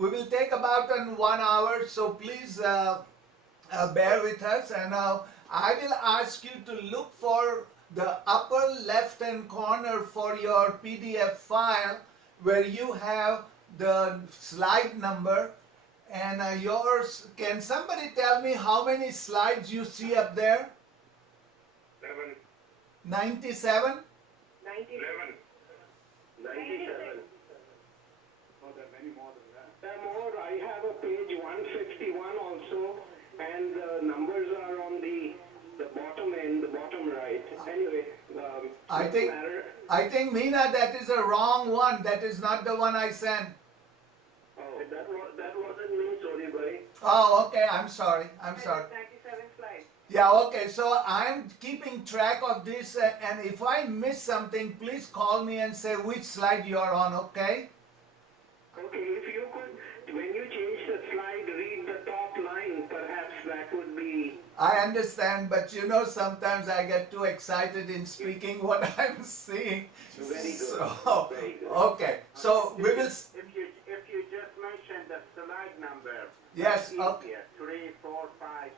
We will take about 1 hour, so please bear with us. And I will ask you to look for the upper left hand corner for your PDF file where you have the slide number and yours. Can somebody tell me how many slides you see up there? 11. 97? 11. 97. Oh, there are many more than that. There are more. I have a page 151 also, and the numbers are on the bottom end, the bottom right. Anyway, doesn't matter. I think Meena, that is a wrong one. That is not the one I sent. Oh, that wasn't me, sorry, buddy. Oh, okay. I'm sorry. 97 slides. Yeah, okay. So I'm keeping track of this, and if I miss something, please call me and say which slide you are on, okay? Okay, if you could, when you change the slide, read the top line, perhaps that would be... I understand, but you know, sometimes I get too excited in speaking what I'm seeing. Very good. So, Very good. okay. So we will. If you just mention the slide number. Yes. Easier. Okay. 3, 4,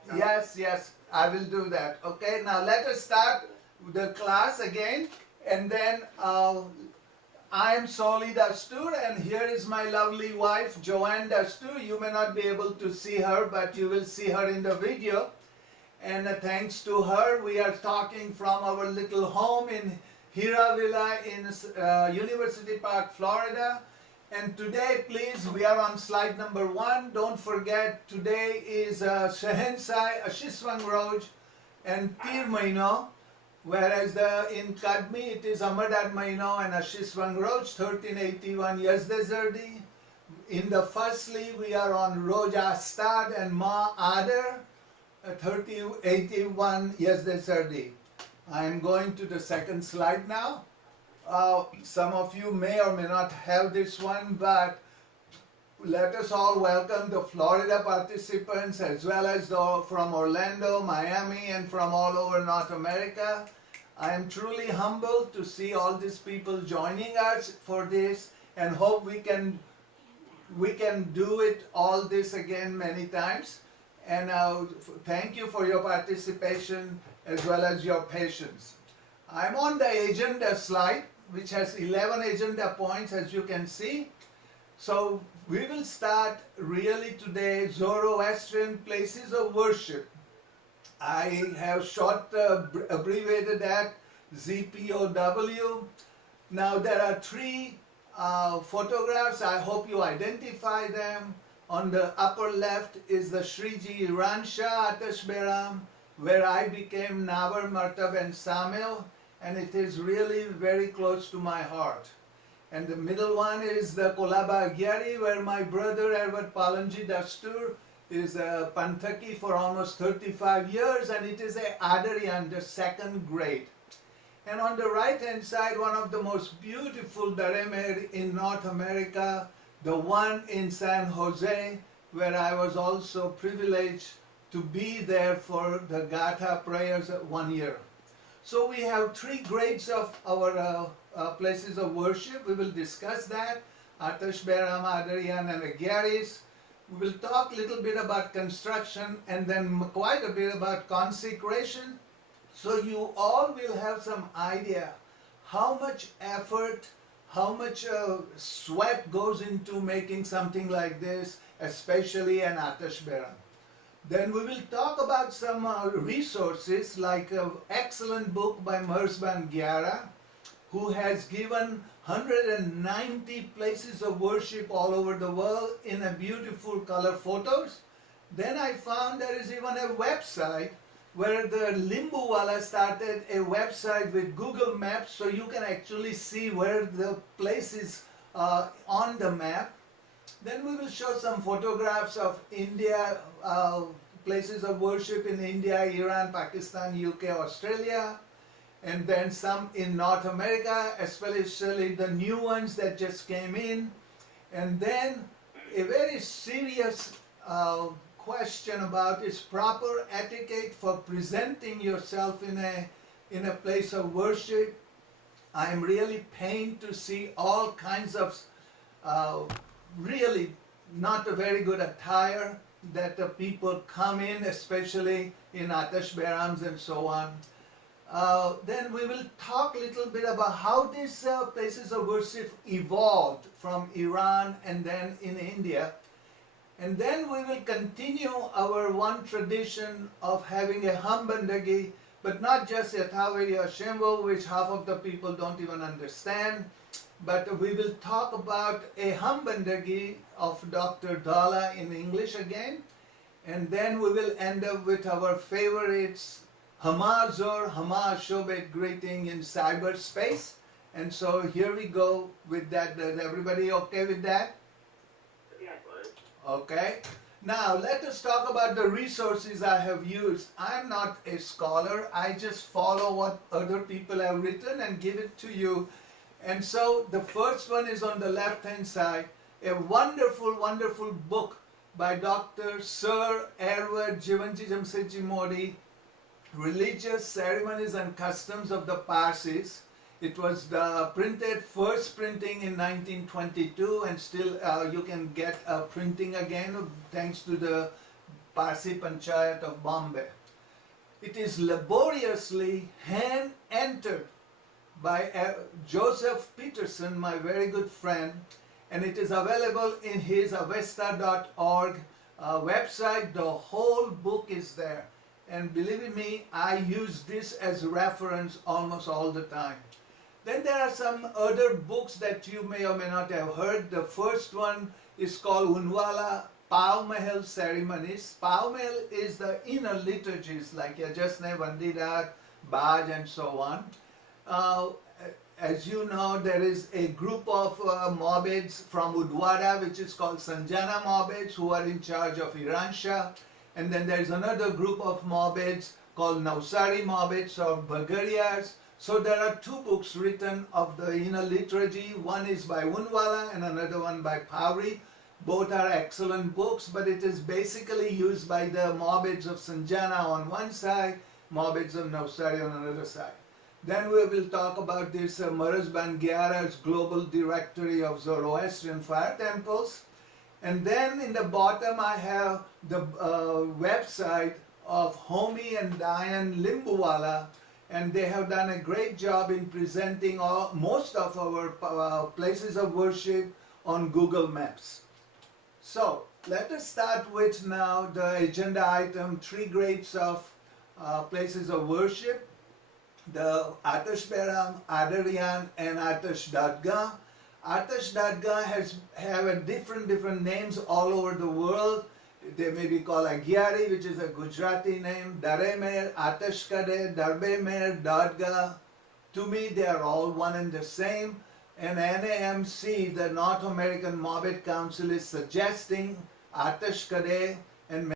5. Yes, I will do that. Okay, now let us start the class again, and then I am Soli Dastur, and here is my lovely wife, Joanne Dastur. You may not be able to see her, but you will see her in the video. And thanks to her, we are talking from our little home in Hira Villa in University Park, Florida. And today, please, we are on slide number 1. Don't forget, today is Shehensai, Ashishwang Roj, and Tir Mahino, whereas in Kadmi it is Amadad Mahino and Ashishwang Roj, 1381 Yazde Zardi. In the firstly, we are on Roj Astad and Ma Adar, 1381 Yazde Zardi. I am going to the second slide now. Some of you may or may not have this one, but let us all welcome the Florida participants as well as from Orlando, Miami, and from all over North America. I am truly humbled to see all these people joining us for this, and hope we can do it all this again many times. And thank you for your participation as well as your patience. I'm on the agenda slide, which has 11 agenda points, as you can see. So we will start really today Zoroastrian Places of Worship. I have short abbreviated that ZPOW. Now there are 3 photographs. I hope you identify them. On the upper left is the Shriji Ransha Atash Beram, where I became Navar, Martab and Samil, and it is really very close to my heart. And the middle one is the Kolaba Gyari, where my brother Ervad Palanji Dastur is a Panthaki for almost 35 years, and it is a Adarian, the 2nd grade. And on the right hand side, one of the most beautiful Daremer in North America, the one in San Jose, where I was also privileged to be there for the Gatha prayers 1 year. So we have 3 grades of our places of worship. We will discuss that. Atash Beram, Adarian and Agyaris. We will talk a little bit about construction and then quite a bit about consecration. So you all will have some idea how much effort, how much sweat goes into making something like this, especially an Atash Beram. Then we will talk about some resources, like an excellent book by Mersban Gyara, who has given 190 places of worship all over the world in a beautiful color photos. Then I found there is even a website where the Limbuwala started a website with Google Maps, so you can actually see where the place is on the map. Then we will show some photographs of India, places of worship in India, Iran, Pakistan, UK, Australia, and then some in North America, especially the new ones that just came in. And then a very serious question about is proper etiquette for presenting yourself in a place of worship. I am really pained to see all kinds of really not a very good attire that the people come in, especially in Atash Berams and so on. Then we will talk a little bit about how these places of worship evolved from Iran and then in India. And then we will continue our one tradition of having a hum bandagi, but not just Yathavedi or Shemvo, which half of the people don't even understand. But we will talk about a hum bandagi of Dr. Dala in English again. And then we will end up with our favorites, Hama Zor, Hama Shobet greeting in cyberspace. And so here we go with that. Is everybody okay with that? Okay. Now let us talk about the resources I have used. I'm not a scholar. I just follow what other people have written and give it to you. And so the first one is on the left hand side, a wonderful, wonderful book by Dr. Sir Ervad Soli P, Religious Ceremonies and Customs of the Parsis. It was printed, first printing in 1922, and still you can get a printing again thanks to the Parsi Panchayat of Bombay. It is laboriously hand-entered by Joseph Peterson, my very good friend, and it is available in his avesta.org website. The whole book is there, and believe me, I use this as reference almost all the time. Then there are some other books that you may or may not have heard. The first one is called Unwala Pau Mahal Ceremonies. Pau Mahal is the inner liturgies like Yajasne, Vandida, Baj and so on. As you know, there is a group of Mobids from Udwada, which is called Sanjana Mobids, who are in charge of Iransha. And then there is another group of Mobids called Navsari Mobids or Bagarias. So there are two books written of the inner liturgy. One is by Unwala and another one by Pauri. Both are excellent books, but it is basically used by the Mobids of Sanjana on one side, Mobids of Navsari on another side. Then we will talk about this Maharaj Bangyara's Global Directory of Zoroastrian Fire Temples. And then in the bottom I have the website of Homi and Diane Limbuwala, and they have done a great job in presenting most of our places of worship on Google Maps. So let us start with now the agenda item, 3 grades of places of worship. The Atash Beram, Adarian and Atash Dadgah. Atash Dadgah have a different names all over the world. They may be called Agyari, which is a Gujarati name, Daremer, Atash Kade, Darbemer, Dadgah. To me, they are all one and the same. And NAMC, the North American Mobid Council, is suggesting Atash Kade and